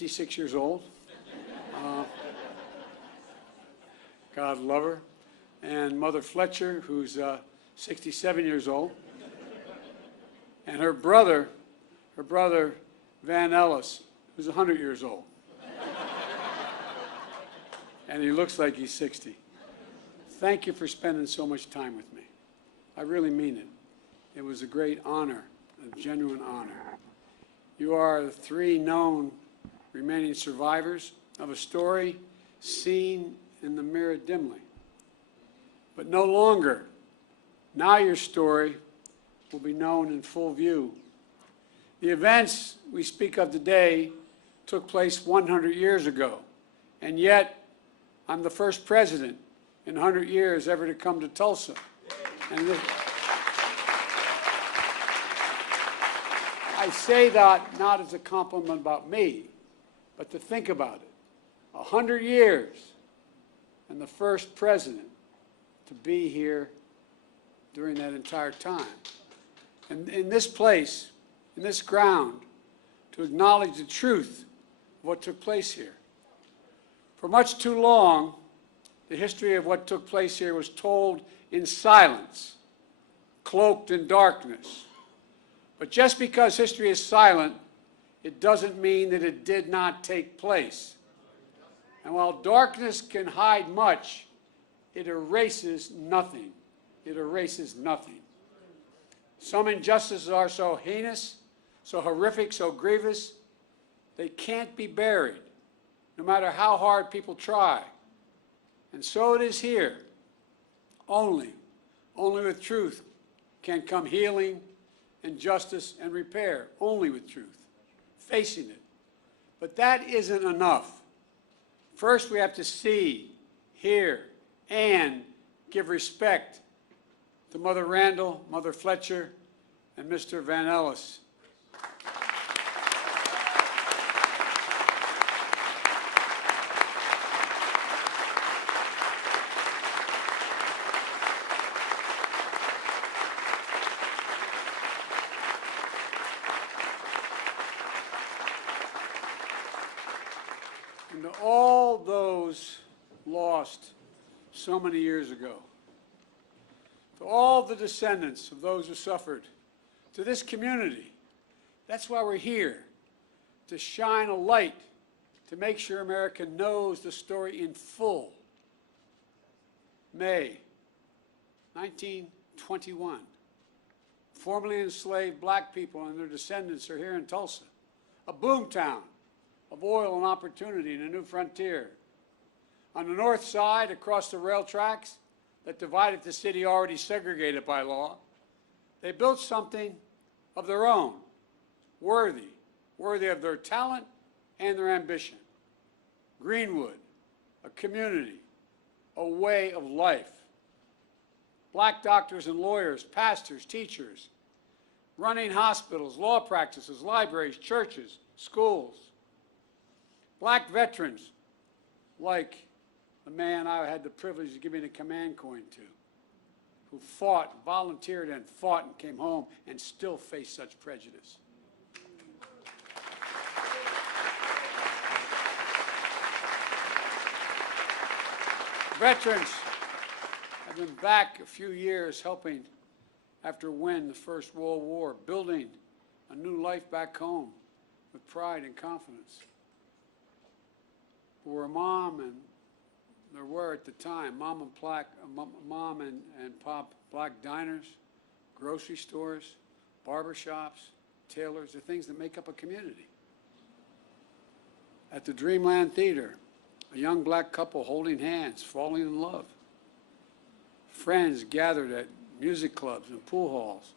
56 years old. God love her. And Mother Fletcher, who's 67 years old. And her brother Van Ellis, who's 100 years old. And he looks like he's 60. Thank you for spending so much time with me. I really mean it. It was a great honor, a genuine honor. You are the three known remaining survivors of a story seen in the mirror dimly, but no longer. Now your story will be known in full view. The events we speak of today took place 100 years ago, and yet I'm the first president in 100 years ever to come to Tulsa. And I say that not as a compliment about me, but to think about it. 100 years and the first president to be here during that entire time. And in this place, in this ground, to acknowledge the truth of what took place here. For much too long, the history of what took place here was told in silence, cloaked in darkness. But just because history is silent, it doesn't mean that it did not take place. And while darkness can hide much, it erases nothing. It erases nothing. Some injustices are so heinous, so horrific, so grievous, they can't be buried, no matter how hard people try. And so it is here. Only with truth can come healing and justice and repair. Only with truth, facing it. But that isn't enough. First, we have to see, hear, and give respect to Mother Randall, Mother Fletcher, and Mr. Van Ellis. And to all those lost so many years ago, to all the descendants of those who suffered, to this community, that's why we're here, to shine a light, to make sure America knows the story in full. May 1921, formerly enslaved black people and their descendants are here in Tulsa, a boomtown of oil and opportunity and a new frontier. On the north side, across the rail tracks that divided the city already segregated by law, they built something of their own, worthy of their talent and their ambition. Greenwood, a community, a way of life. Black doctors and lawyers, pastors, teachers, running hospitals, law practices, libraries, churches, schools. Black veterans, like the man I had the privilege of giving a command coin to, who fought, volunteered and fought and came home and still face such prejudice. Veterans have been back a few years helping after winning the First World War, building a new life back home with pride and confidence. There were mom and there were at the time mom and pop black diners, grocery stores, barber shops, tailors, the things that make up a community. At the Dreamland Theater, a young black couple holding hands, falling in love. Friends gathered at music clubs and pool halls,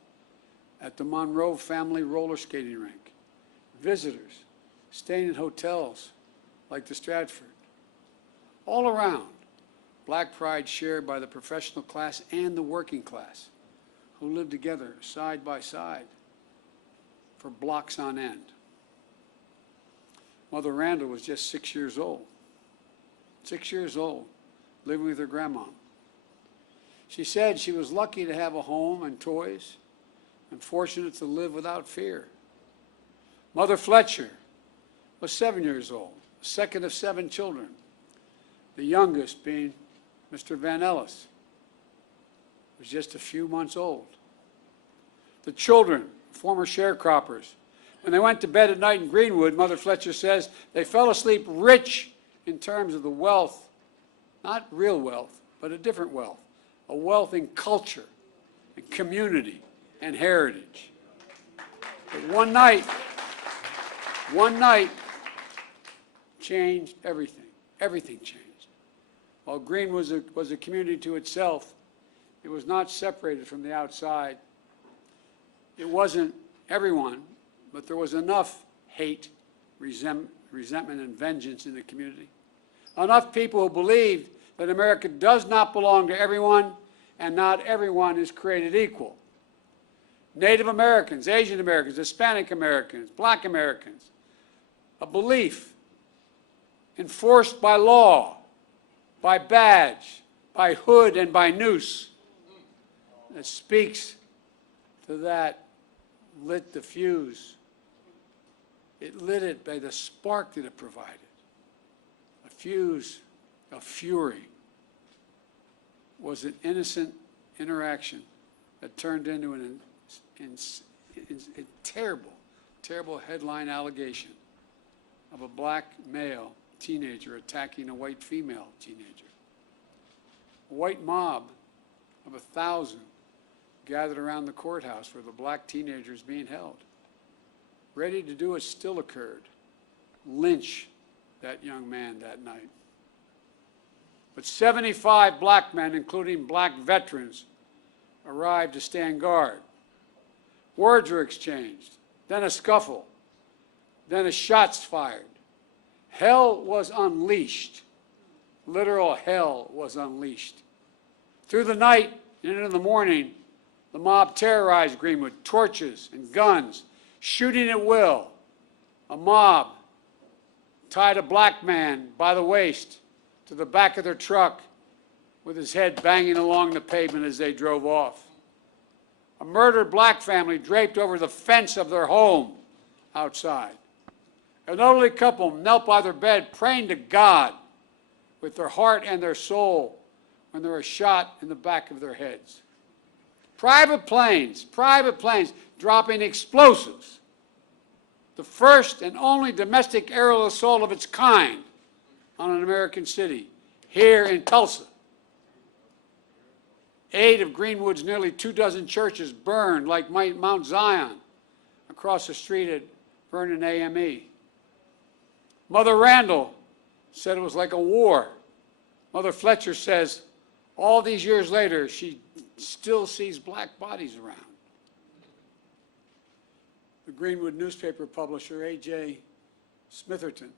at the Monroe family roller skating rink. Visitors staying in hotels like the Stratford. All around, black pride shared by the professional class and the working class, who lived together side by side for blocks on end. Mother Randall was just 6 years old. 6 years old, living with her grandma. She said she was lucky to have a home and toys and fortunate to live without fear. Mother Fletcher was 7 years old, the second of 7 children, the youngest being Mr. Van Ellis, was just a few months old. The children, former sharecroppers, when they went to bed at night in Greenwood, Mother Fletcher says, they fell asleep rich in terms of the wealth, not real wealth, but a different wealth, a wealth in culture and community and heritage. But one night changed everything. Everything changed. While Greenwood was a community to itself, it was not separated from the outside. It wasn't everyone, but there was enough hate, resentment, and vengeance in the community. Enough people who believed that America does not belong to everyone and not everyone is created equal. Native Americans, Asian Americans, Hispanic Americans, Black Americans, a belief enforced by law, by badge, by hood, and by noose that speaks to that lit the fuse. It lit it by the spark that it provided. A fuse of fury was an innocent interaction that turned into a terrible, terrible headline allegation of a black male teenager attacking a white female teenager. A white mob of 1,000 gathered around the courthouse where the black teenager is being held, ready to do what still occurred, lynch that young man that night. But 75 black men, including black veterans, arrived to stand guard. Words were exchanged, then a scuffle, then shots fired. Hell was unleashed. Literal hell was unleashed. Through the night and into the morning, the mob terrorized Greenwood, torches and guns, shooting at will. A mob tied a black man by the waist to the back of their truck with his head banging along the pavement as they drove off. A murdered black family draped over the fence of their home outside. An elderly couple knelt by their bed praying to God with their heart and their soul when they were shot in the back of their heads. Private planes dropping explosives. The first and only domestic aerial assault of its kind on an American city, here in Tulsa. 8 of Greenwood's nearly 24 churches burned like Mount Zion across the street at Vernon AME. Mother Randall said it was like a war. Mother Fletcher says all these years later, she still sees black bodies around. The Greenwood newspaper publisher, A.J. Smitherman,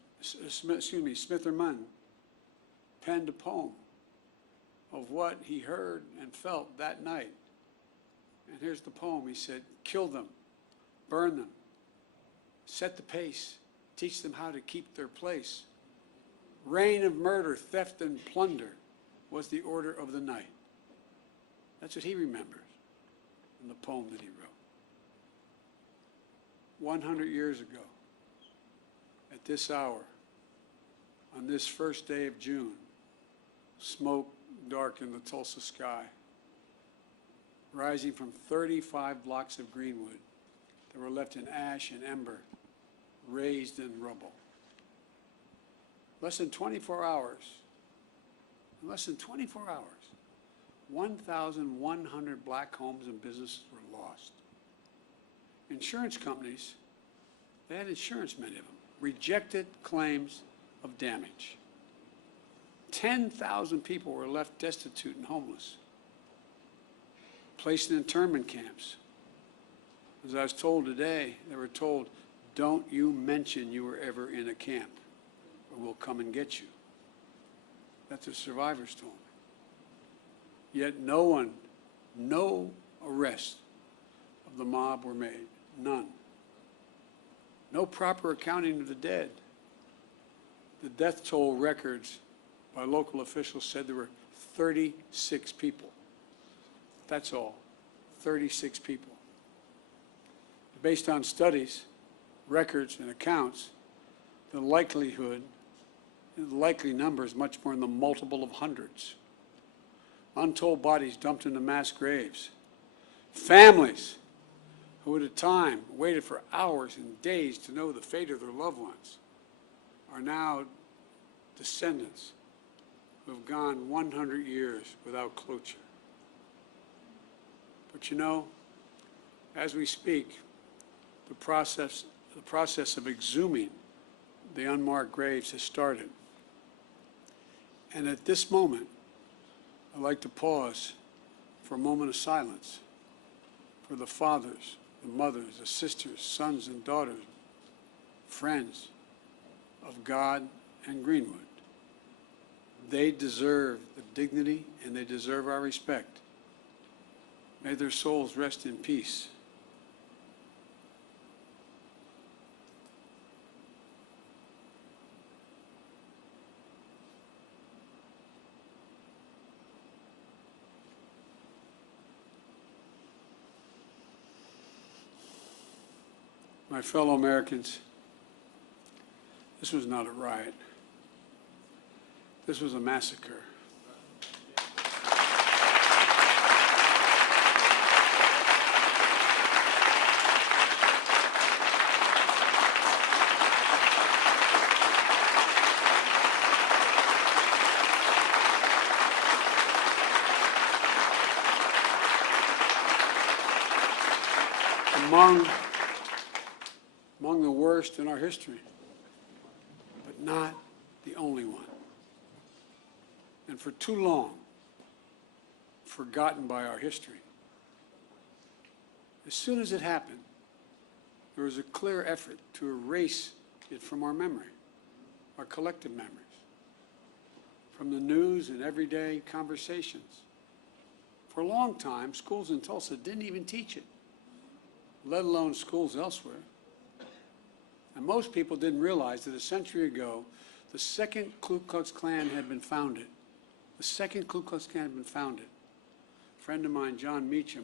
penned a poem of what he heard and felt that night. And here's the poem. He said, kill them, burn them, set the pace, teach them how to keep their place. Reign of murder, theft, and plunder was the order of the night. That's what he remembers in the poem that he wrote. 100 years ago, at this hour, on this first day of June, smoke darkened the Tulsa sky, rising from 35 blocks of Greenwood that were left in ash and ember, raised in rubble. Less than 24 hours, 1,100 black homes and businesses were lost. Insurance companies, they had insurance, many of them, rejected claims of damage. 10,000 people were left destitute and homeless, placed in internment camps. As I was told today, they were told, don't you mention you were ever in a camp, or we'll come and get you. That's what survivors told me. Yet no arrests of the mob were made, none. No proper accounting of the dead. The death toll records by local officials said there were 36 people. That's all, 36 people. Based on studies, records, and accounts, the likelihood, the likely number is much more in the multiple of hundreds. Untold bodies dumped into mass graves. Families who at a time waited for hours and days to know the fate of their loved ones are now descendants who have gone 100 years without closure. But you know, as we speak, the process of exhuming the unmarked graves has started. And at this moment, I'd like to pause for a moment of silence for the fathers, the mothers, the sisters, sons and daughters, friends of God and Greenwood. They deserve the dignity and they deserve our respect. May their souls rest in peace. My fellow Americans, this was not a riot. This was a massacre. Among the worst in our history, but not the only one. And for too long, forgotten by our history. As soon as it happened, there was a clear effort to erase it from our memory, our collective memories, from the news and everyday conversations. For a long time, schools in Tulsa didn't even teach it, let alone schools elsewhere. And most people didn't realize that a century ago, the second Ku Klux Klan had been founded. The second Ku Klux Klan had been founded. A friend of mine, John Meacham,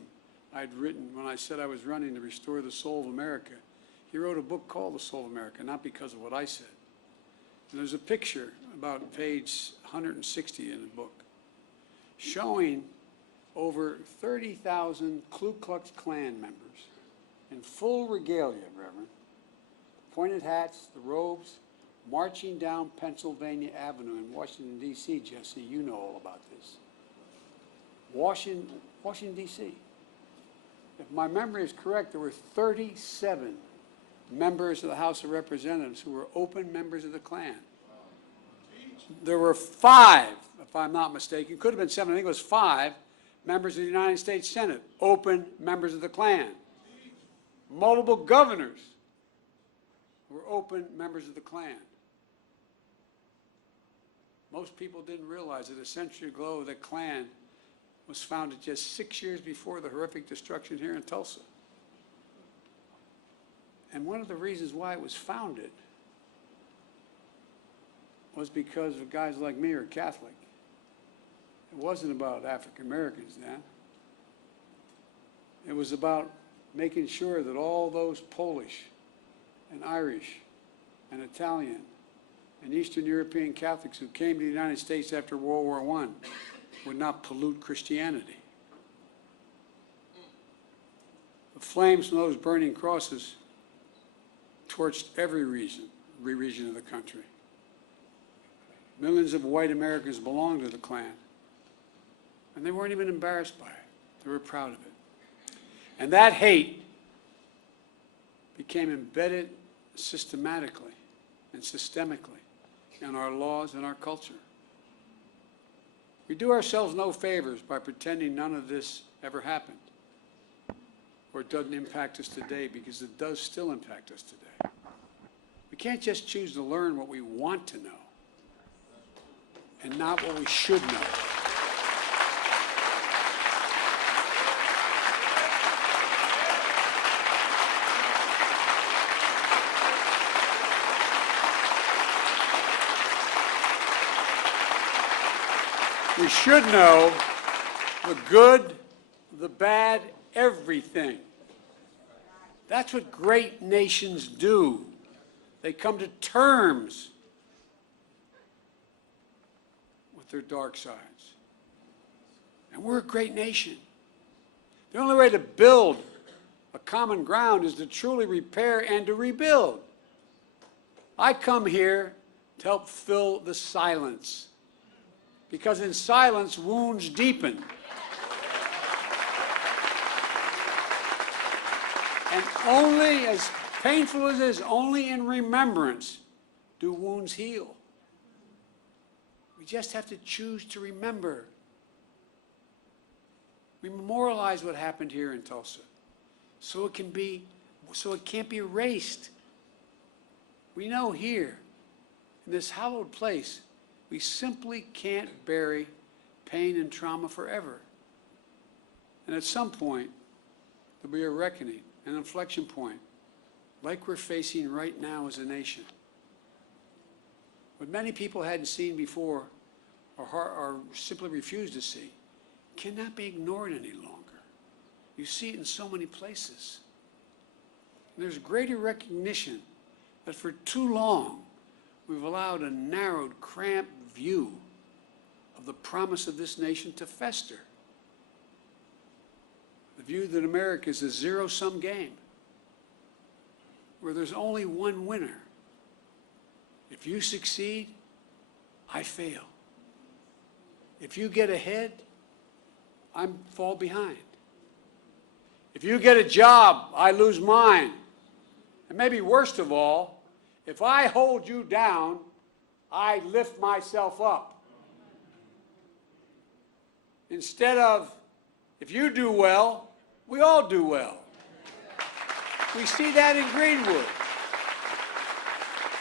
I'd written when I said I was running to restore the soul of America. He wrote a book called The Soul of America, not because of what I said. And there's a picture about page 160 in the book showing over 30,000 Ku Klux Klan members in full regalia, Reverend, pointed hats, the robes, marching down Pennsylvania Avenue in Washington, D.C., Jesse, you know all about this. Washington, D.C. If my memory is correct, there were 37 members of the House of Representatives who were open members of the Klan. There were 5, if I'm not mistaken, could have been 7, I think it was 5 members of the United States Senate, open members of the Klan. Multiple governors were open members of the Klan. Most people didn't realize that a century ago the Klan was founded just 6 years before the horrific destruction here in Tulsa. And one of the reasons why it was founded was because of guys like me who are Catholic. It wasn't about African Americans then. It was about making sure that all those Polish and Irish and Italian and Eastern European Catholics who came to the United States after World War I would not pollute Christianity. The flames from those burning crosses torched every region of the country. Millions of white Americans belonged to the Klan, and they weren't even embarrassed by it. They were proud of it. And that hate became embedded systematically and systemically in our laws and our culture. We do ourselves no favors by pretending none of this ever happened, or it doesn't impact us today, because it does still impact us today. We can't just choose to learn what we want to know and not what we should know. We should know the good, the bad, everything. That's what great nations do. They come to terms with their dark sides. And we're a great nation. The only way to build a common ground is to truly repair and to rebuild. I come here to help fill the silence, because in silence, wounds deepen. And only, as painful as it is, only in remembrance do wounds heal. We just have to choose to remember. We memorialize what happened here in Tulsa, so it can't be erased. We know here, in this hallowed place, we simply can't bury pain and trauma forever. And at some point, there'll be a reckoning, an inflection point, like we're facing right now as a nation. What many people hadn't seen before or simply refused to see cannot be ignored any longer. You see it in so many places. And there's greater recognition that for too long we've allowed a narrowed, cramped view of the promise of this nation to fester. The view that America is a zero-sum game where there's only one winner. If you succeed, I fail. If you get ahead, I fall behind. If you get a job, I lose mine. And maybe worst of all, if I hold you down, I lift myself up. Instead of, if you do well, we all do well. We see that in Greenwood.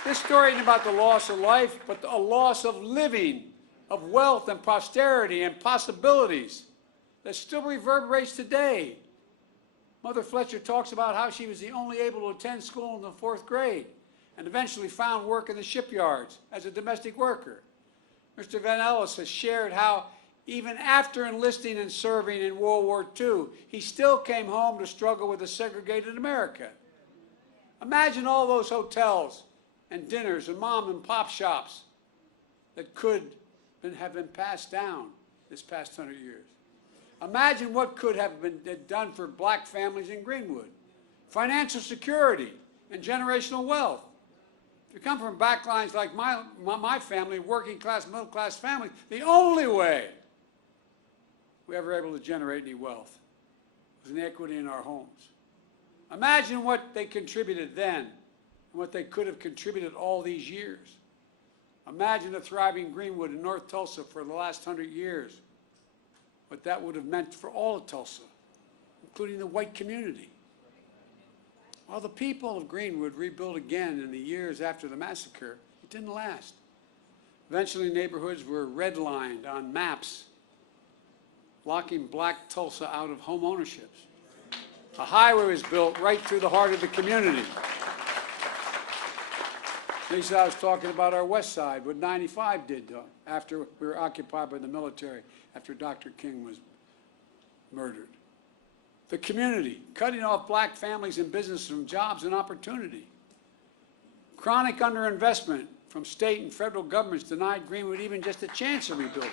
This story isn't about the loss of life, but a loss of living, of wealth and prosperity and possibilities that still reverberates today. Mother Fletcher talks about how she was the only able to attend school in the 4th grade and eventually found work in the shipyards as a domestic worker. Mr. Van Ellis has shared how even after enlisting and serving in World War II, he still came home to struggle with a segregated America. Imagine all those hotels and dinners and mom and pop shops that could have been passed down this past 100 years. Imagine what could have been done for black families in Greenwood. Financial security and generational wealth. If you come from backlines like my family, working class, middle class family, the only way we ever able to generate any wealth was inequity in our homes. Imagine what they contributed then and what they could have contributed all these years. Imagine a thriving Greenwood in North Tulsa for the last 100 years. What that would have meant for all of Tulsa, including the white community. While the people of Greenwood rebuilt again in the years after the massacre, it didn't last. Eventually, neighborhoods were redlined on maps, locking black Tulsa out of home ownership. A highway was built right through the heart of the community. Lisa, I was talking about our west side, what 95 did after we were occupied by the military, after Dr. King was murdered. The community, cutting off black families and businesses from jobs and opportunity. Chronic underinvestment from state and federal governments denied Greenwood even just a chance of rebuilding.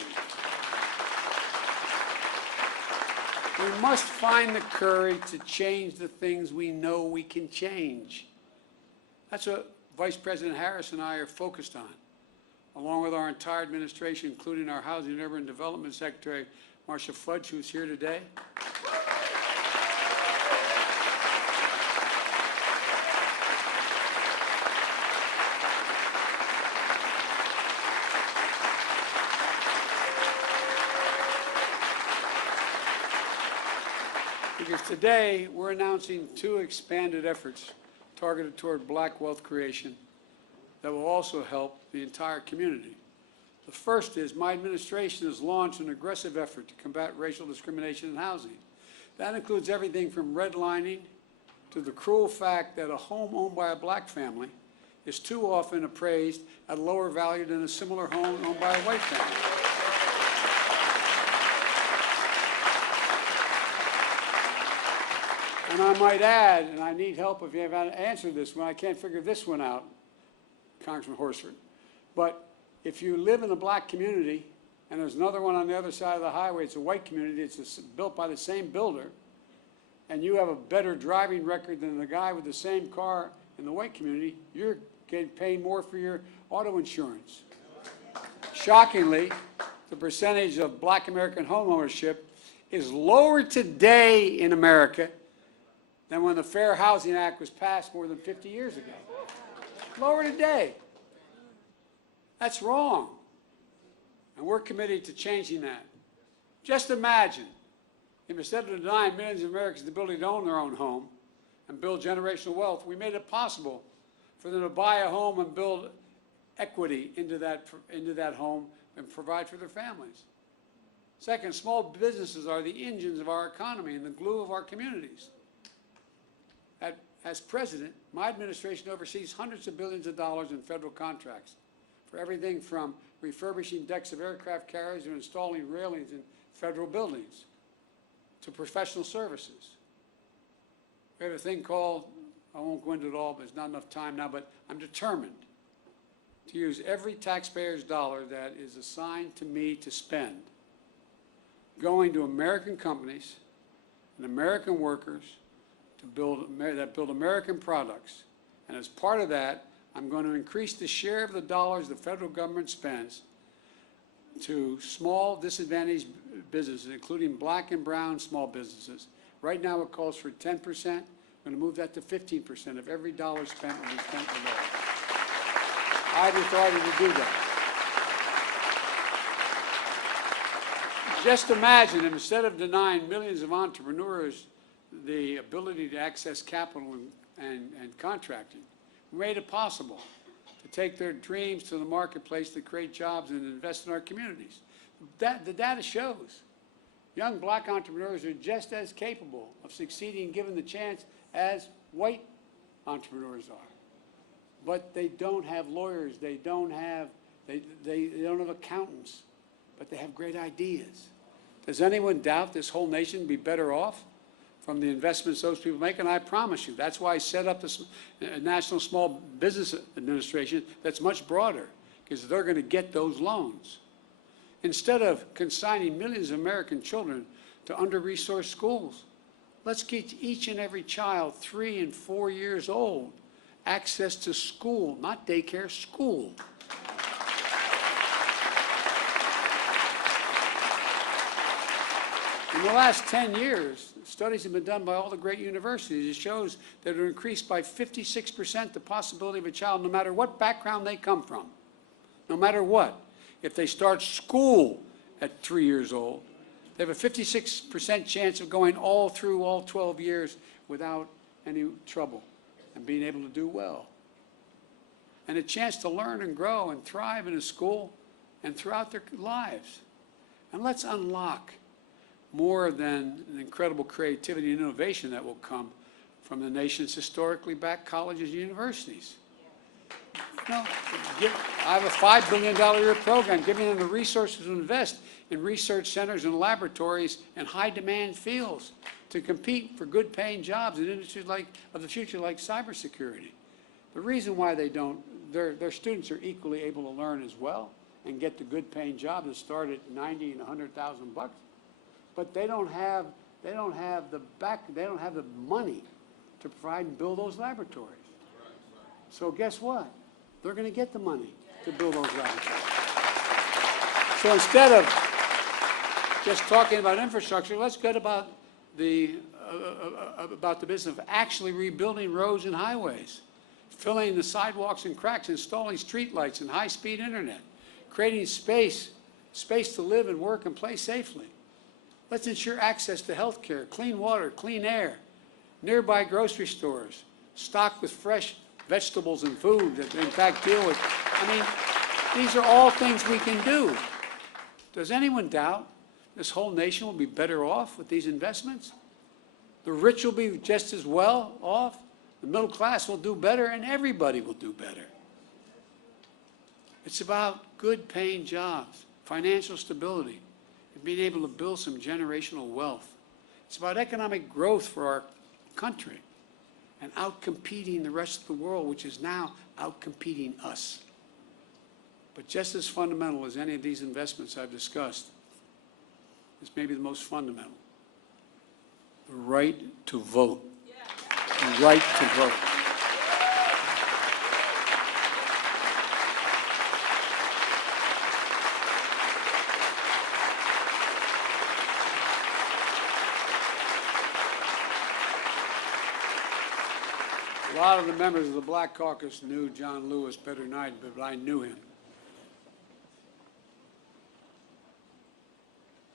We must find the courage to change the things we know we can change. That's what Vice President Harris and I are focused on, along with our entire administration, including our Housing and Urban Development Secretary, Marcia Fudge, who's here today. Because today we're announcing 2 expanded efforts targeted toward black wealth creation that will also help the entire community. The first is my administration has launched an aggressive effort to combat racial discrimination in housing. That includes everything from redlining to the cruel fact that a home owned by a black family is too often appraised at a lower value than a similar home owned by a white family. And I might add, and I need help if you haven't answered this one, I can't figure this one out, Congressman Horsford. But if you live in a black community and there's another one on the other side of the highway, it's a white community, it's built by the same builder, and you have a better driving record than the guy with the same car in the white community, you're getting paid more for your auto insurance. Shockingly, the percentage of black American homeownership is lower today in America than when the Fair Housing Act was passed more than 50 years ago. Lower today. That's wrong. And we're committed to changing that. Just imagine if instead of denying millions of Americans the ability to own their own home and build generational wealth, we made it possible for them to buy a home and build equity into that home and provide for their families. Second, small businesses are the engines of our economy and the glue of our communities. As president, my administration oversees hundreds of billions of dollars in federal contracts for everything from refurbishing decks of aircraft carriers and installing railings in federal buildings to professional services. We have a thing called, I won't go into it all, but there's not enough time now, but I'm determined to use every taxpayer's dollar that is assigned to me to spend going to American companies and American workers that build American products. And as part of that, I'm going to increase the share of the dollars the federal government spends to small disadvantaged businesses, including black and brown small businesses. Right now it calls for 10%. I'm going to move that to 15% of every dollar spent will be spent for those. I have the authority to do that. Just imagine, instead of denying millions of entrepreneurs the ability to access capital and contracting, we made it possible to take their dreams to the marketplace to create jobs and invest in our communities. The data shows young black entrepreneurs are just as capable of succeeding given the chance as white entrepreneurs are. But they don't have lawyers, they don't have accountants, but they have great ideas. Does anyone doubt this whole nation would be better off from the investments those people make? And I promise you, that's why I set up this National Small Business Administration that's much broader, because they're going to get those loans. Instead of consigning millions of American children to under-resourced schools, let's get each and every child 3 and 4 years old access to school, not daycare, school. In the last 10 years, studies have been done by all the great universities. It shows that it increased by 56% the possibility of a child, no matter what background they come from, no matter what. If they start school at 3 years old, they have a 56% chance of going all through all 12 years without any trouble and being able to do well. And a chance to learn and grow and thrive in a school and throughout their lives. And let's unlock more than an incredible creativity and innovation that will come from the nation's historically backed colleges and universities. You know, I have a $5 billion a year program giving them the resources to invest in research centers and laboratories in high-demand fields to compete for good-paying jobs in industries of the future like cybersecurity. The reason why they don't, their students are equally able to learn as well and get the good-paying jobs that start at $90,000 and $100,000. But they don't have the money to provide and build those laboratories. So guess what? They're going to get the money to build those laboratories. So instead of just talking about infrastructure, let's get about the business of actually rebuilding roads and highways, filling the sidewalks and cracks, installing streetlights and high-speed internet, creating space to live and work and play safely. Let's ensure access to health care, clean water, clean air, nearby grocery stores, stocked with fresh vegetables and food that in fact deal with. I mean, these are all things we can do. Does anyone doubt this whole nation will be better off with these investments? The rich will be just as well off, the middle class will do better, and everybody will do better. It's about good paying jobs, financial stability, and being able to build some generational wealth. It's about economic growth for our country. and outcompeting the rest of the world, which is now outcompeting us. But just as fundamental as any of these investments I've discussed is maybe the most fundamental: the right to vote. The right to vote. A lot of the members of the Black Caucus knew John Lewis better than I did, but I knew him.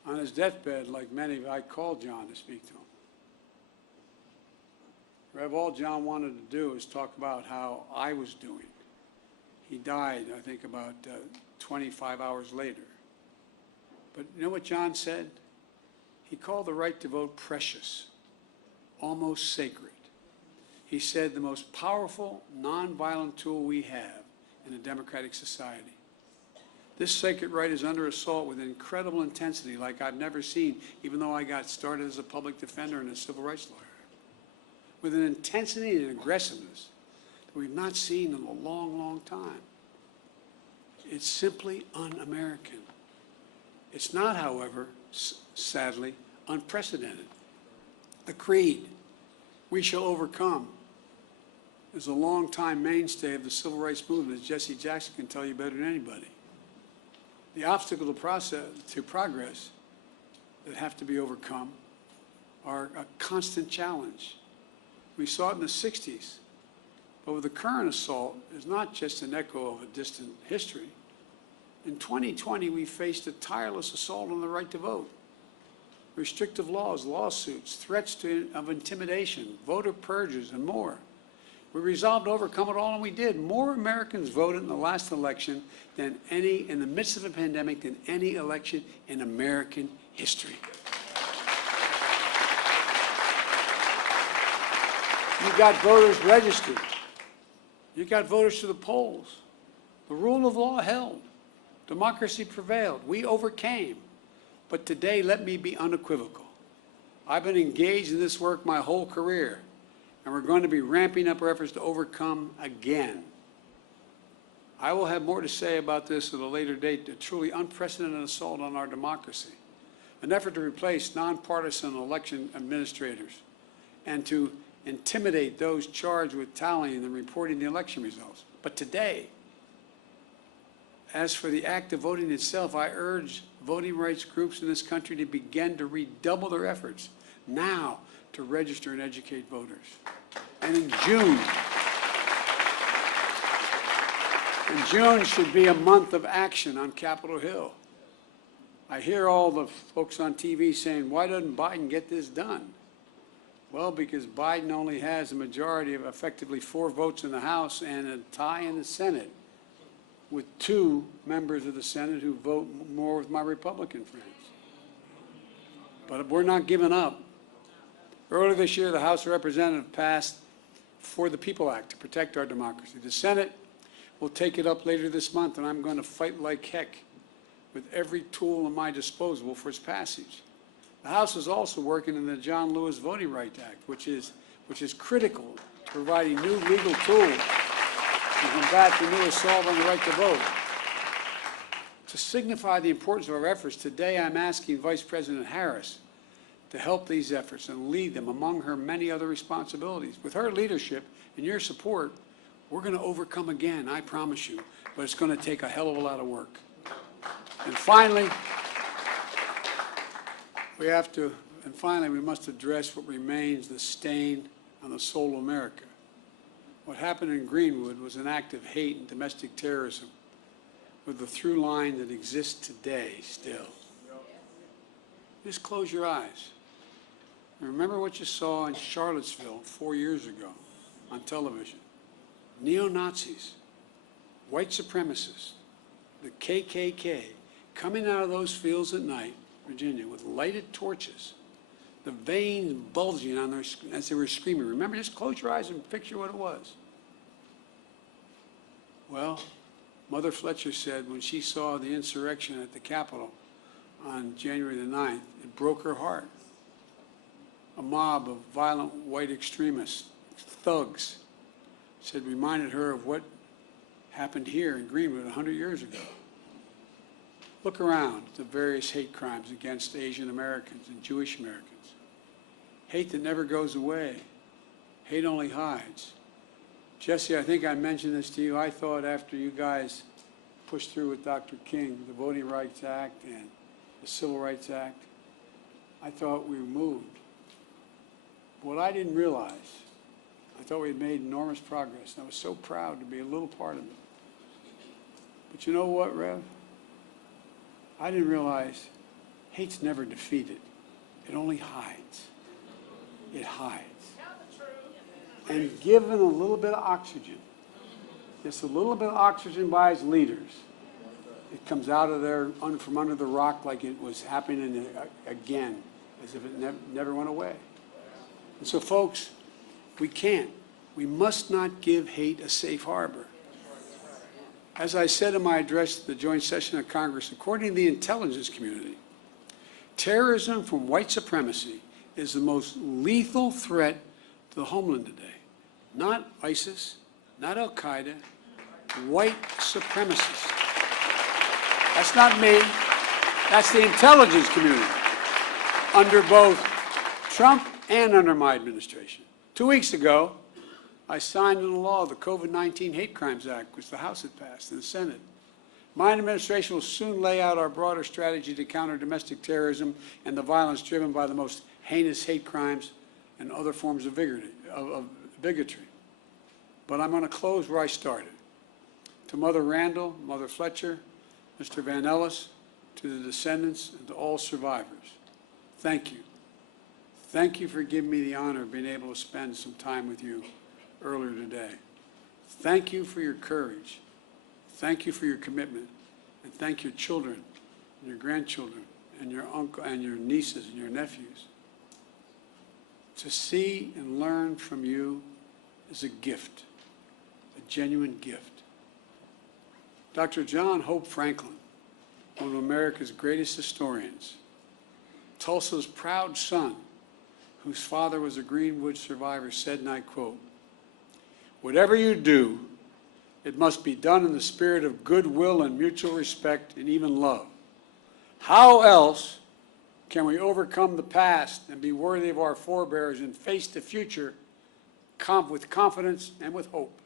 On his deathbed, like many, I called John to speak to him. Rev, all John wanted to do is talk about how I was doing. He died, I think, about 25 hours later. But you know what John said? He called the right to vote precious, almost sacred. He said the most powerful, nonviolent tool we have in a democratic society. This sacred right is under assault with incredible intensity like I've never seen, even though I got started as a public defender and a civil rights lawyer. With an intensity and aggressiveness that we've not seen in a long, long time. It's simply un-American. It's not, however, sadly, unprecedented. The creed, "We shall overcome," is a long-time mainstay of the civil rights movement, as Jesse Jackson can tell you better than anybody. The obstacle to progress that have to be overcome are a constant challenge. We saw it in the 60s, but with the current assault, it's not just an echo of a distant history. In 2020, we faced a tireless assault on the right to vote. Restrictive laws, lawsuits, threats of intimidation, voter purges, and more. We resolved to overcome it all, and we did. More Americans voted in the last election than in the midst of a pandemic, than any election in American history. You got voters registered. You got voters to the polls. The rule of law held. Democracy prevailed. We overcame. But today, let me be unequivocal. I've been engaged in this work my whole career, and we're going to be ramping up our efforts to overcome again. I will have more to say about this at a later date, a truly unprecedented assault on our democracy, an effort to replace nonpartisan election administrators and to intimidate those charged with tallying and reporting the election results. But today, as for the act of voting itself, I urge voting rights groups in this country to begin to redouble their efforts now to register and educate voters. And in June should be a month of action on Capitol Hill. I hear all the folks on TV saying, why doesn't Biden get this done? Well, because Biden only has a majority of effectively 4 votes in the House and a tie in the Senate, with 2 members of the Senate who vote more with my Republican friends. But we're not giving up. Earlier this year, the House of Representatives passed For the People Act to protect our democracy. The Senate will take it up later this month, and I'm going to fight like heck with every tool at my disposal for its passage. The House is also working on the John Lewis Voting Rights Act, which is critical to providing new legal tools to combat the new assault on the right to vote. To signify the importance of our efforts, today I'm asking Vice President Harris to help these efforts and lead them among her many other responsibilities. With her leadership and your support, we're going to overcome again, I promise you, but it's going to take a hell of a lot of work. And finally, we must address what remains the stain on the soul of America. What happened in Greenwood was an act of hate and domestic terrorism with the through line that exists today still. Just close your eyes. And remember what you saw in Charlottesville 4 years ago on television. Neo-Nazis, white supremacists, the KKK, coming out of those fields at night, Virginia, with lighted torches, the veins bulging on their, as they were screaming. Remember, just close your eyes and picture what it was. Well, Mother Fletcher said when she saw the insurrection at the Capitol on January the 9th, it broke her heart. A mob of violent white extremists thugs, said reminded her of what happened here in Greenwood 100 years ago. Look around at the various hate crimes against Asian Americans and Jewish Americans. Hate that never goes away. Hate only hides. Jesse, I think I mentioned this to you. I thought after you guys pushed through with Dr. King, the Voting Rights Act and the Civil Rights Act, I thought we were moved. What I didn't realize, I thought we had made enormous progress, and I was so proud to be a little part of it. But you know what, Rev? I didn't realize hate's never defeated. It only hides. It hides. And given a little bit of oxygen, just a little bit of oxygen by its leaders, it comes out of there from under the rock like it was happening again, as if it never went away. And so, folks, we must not give hate a safe harbor. As I said in my address to the joint session of Congress, according to the intelligence community, terrorism from white supremacy is the most lethal threat to the homeland today. Not ISIS, not Al-Qaeda, white supremacists. That's not me. That's the intelligence community under both Trump and under my administration. 2 weeks ago, I signed into law the COVID-19 Hate Crimes Act, which the House had passed, and the Senate. My administration will soon lay out our broader strategy to counter domestic terrorism and the violence driven by the most heinous hate crimes and other forms of bigotry. But I'm going to close where I started. To Mother Randall, Mother Fletcher, Mr. Van Ellis, to the descendants, and to all survivors, thank you. Thank you for giving me the honor of being able to spend some time with you earlier today. Thank you for your courage. Thank you for your commitment. And thank your children and your grandchildren and your uncle and your nieces and your nephews. To see and learn from you is a gift, a genuine gift. Dr. John Hope Franklin, one of America's greatest historians, Tulsa's proud son, whose father was a Greenwood survivor, said, and I quote, "Whatever you do, it must be done in the spirit of goodwill and mutual respect and even love. How else can we overcome the past and be worthy of our forebears and face the future with confidence and with hope?"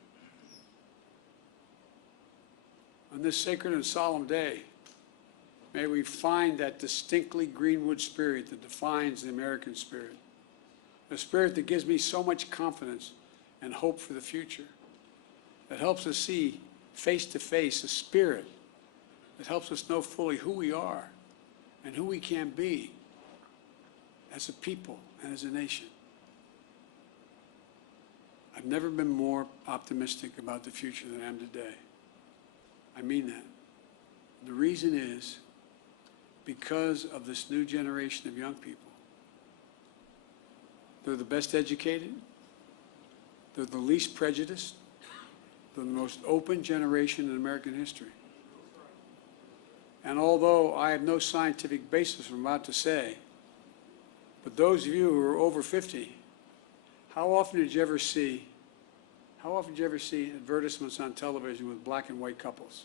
On this sacred and solemn day, may we find that distinctly Greenwood spirit that defines the American spirit, a spirit that gives me so much confidence and hope for the future, that helps us see face to face, a spirit that helps us know fully who we are and who we can be as a people and as a nation. I've never been more optimistic about the future than I am today. I mean that. The reason is because of this new generation of young people. They're the best educated. They're the least prejudiced. They're the most open generation in American history. And although I have no scientific basis for what I'm about to say, but those of you who are over 50, how often did you ever see advertisements on television with black and white couples?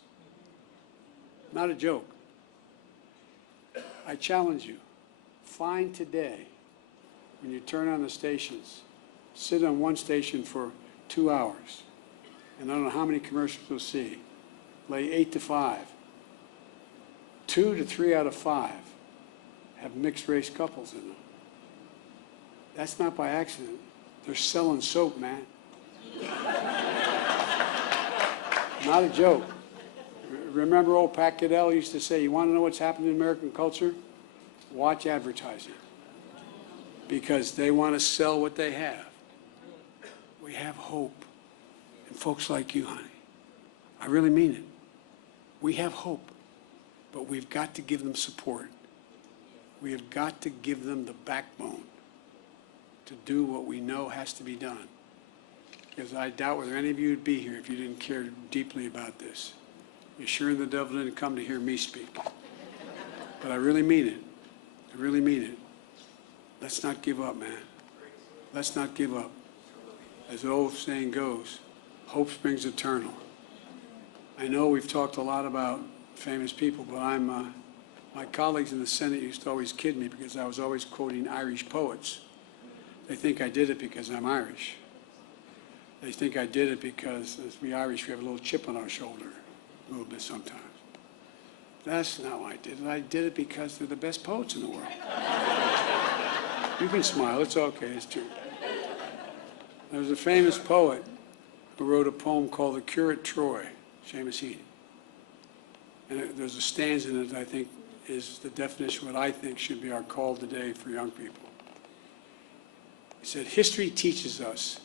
Not a joke. I challenge you, find today, when you turn on the stations, sit on one station for 2 hours, and I don't know how many commercials you'll see, lay 8 to 5. 2 to 3 out of 5 have mixed race couples in them. That's not by accident. They're selling soap, man. Not a joke. Remember old Pat Caddell used to say, you want to know what's happening in American culture? Watch advertising. Because they want to sell what they have. We have hope. And folks like you, honey, I really mean it. We have hope. But we've got to give them support. We have got to give them the backbone to do what we know has to be done. Because I doubt whether any of you would be here if you didn't care deeply about this. You're sure the devil didn't come to hear me speak. But I really mean it. I really mean it. Let's not give up, man. Let's not give up. as the old saying goes, hope springs eternal. I know we've talked a lot about famous people, but my colleagues in the Senate used to always kid me because I was always quoting Irish poets. They think I did it because I'm Irish. They think I did it because, as we Irish, we have a little chip on our shoulder, a little bit sometimes. That's not why I did it. I did it because they're the best poets in the world. You can smile, it's okay, it's true. There was a famous poet who wrote a poem called The Curate Troy, Seamus Heaney. And there's a stanza in it that I think is the definition of what I think should be our call today for young people. He said, history teaches us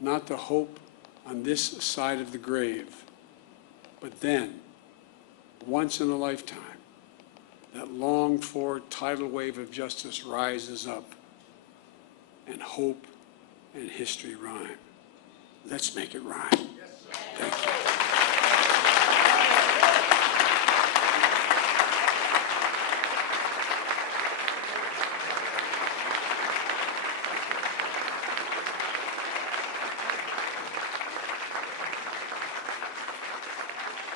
not to hope on this side of the grave, but then, once in a lifetime, that longed-for tidal wave of justice rises up, and hope and history rhyme. Let's make it rhyme. Thank you.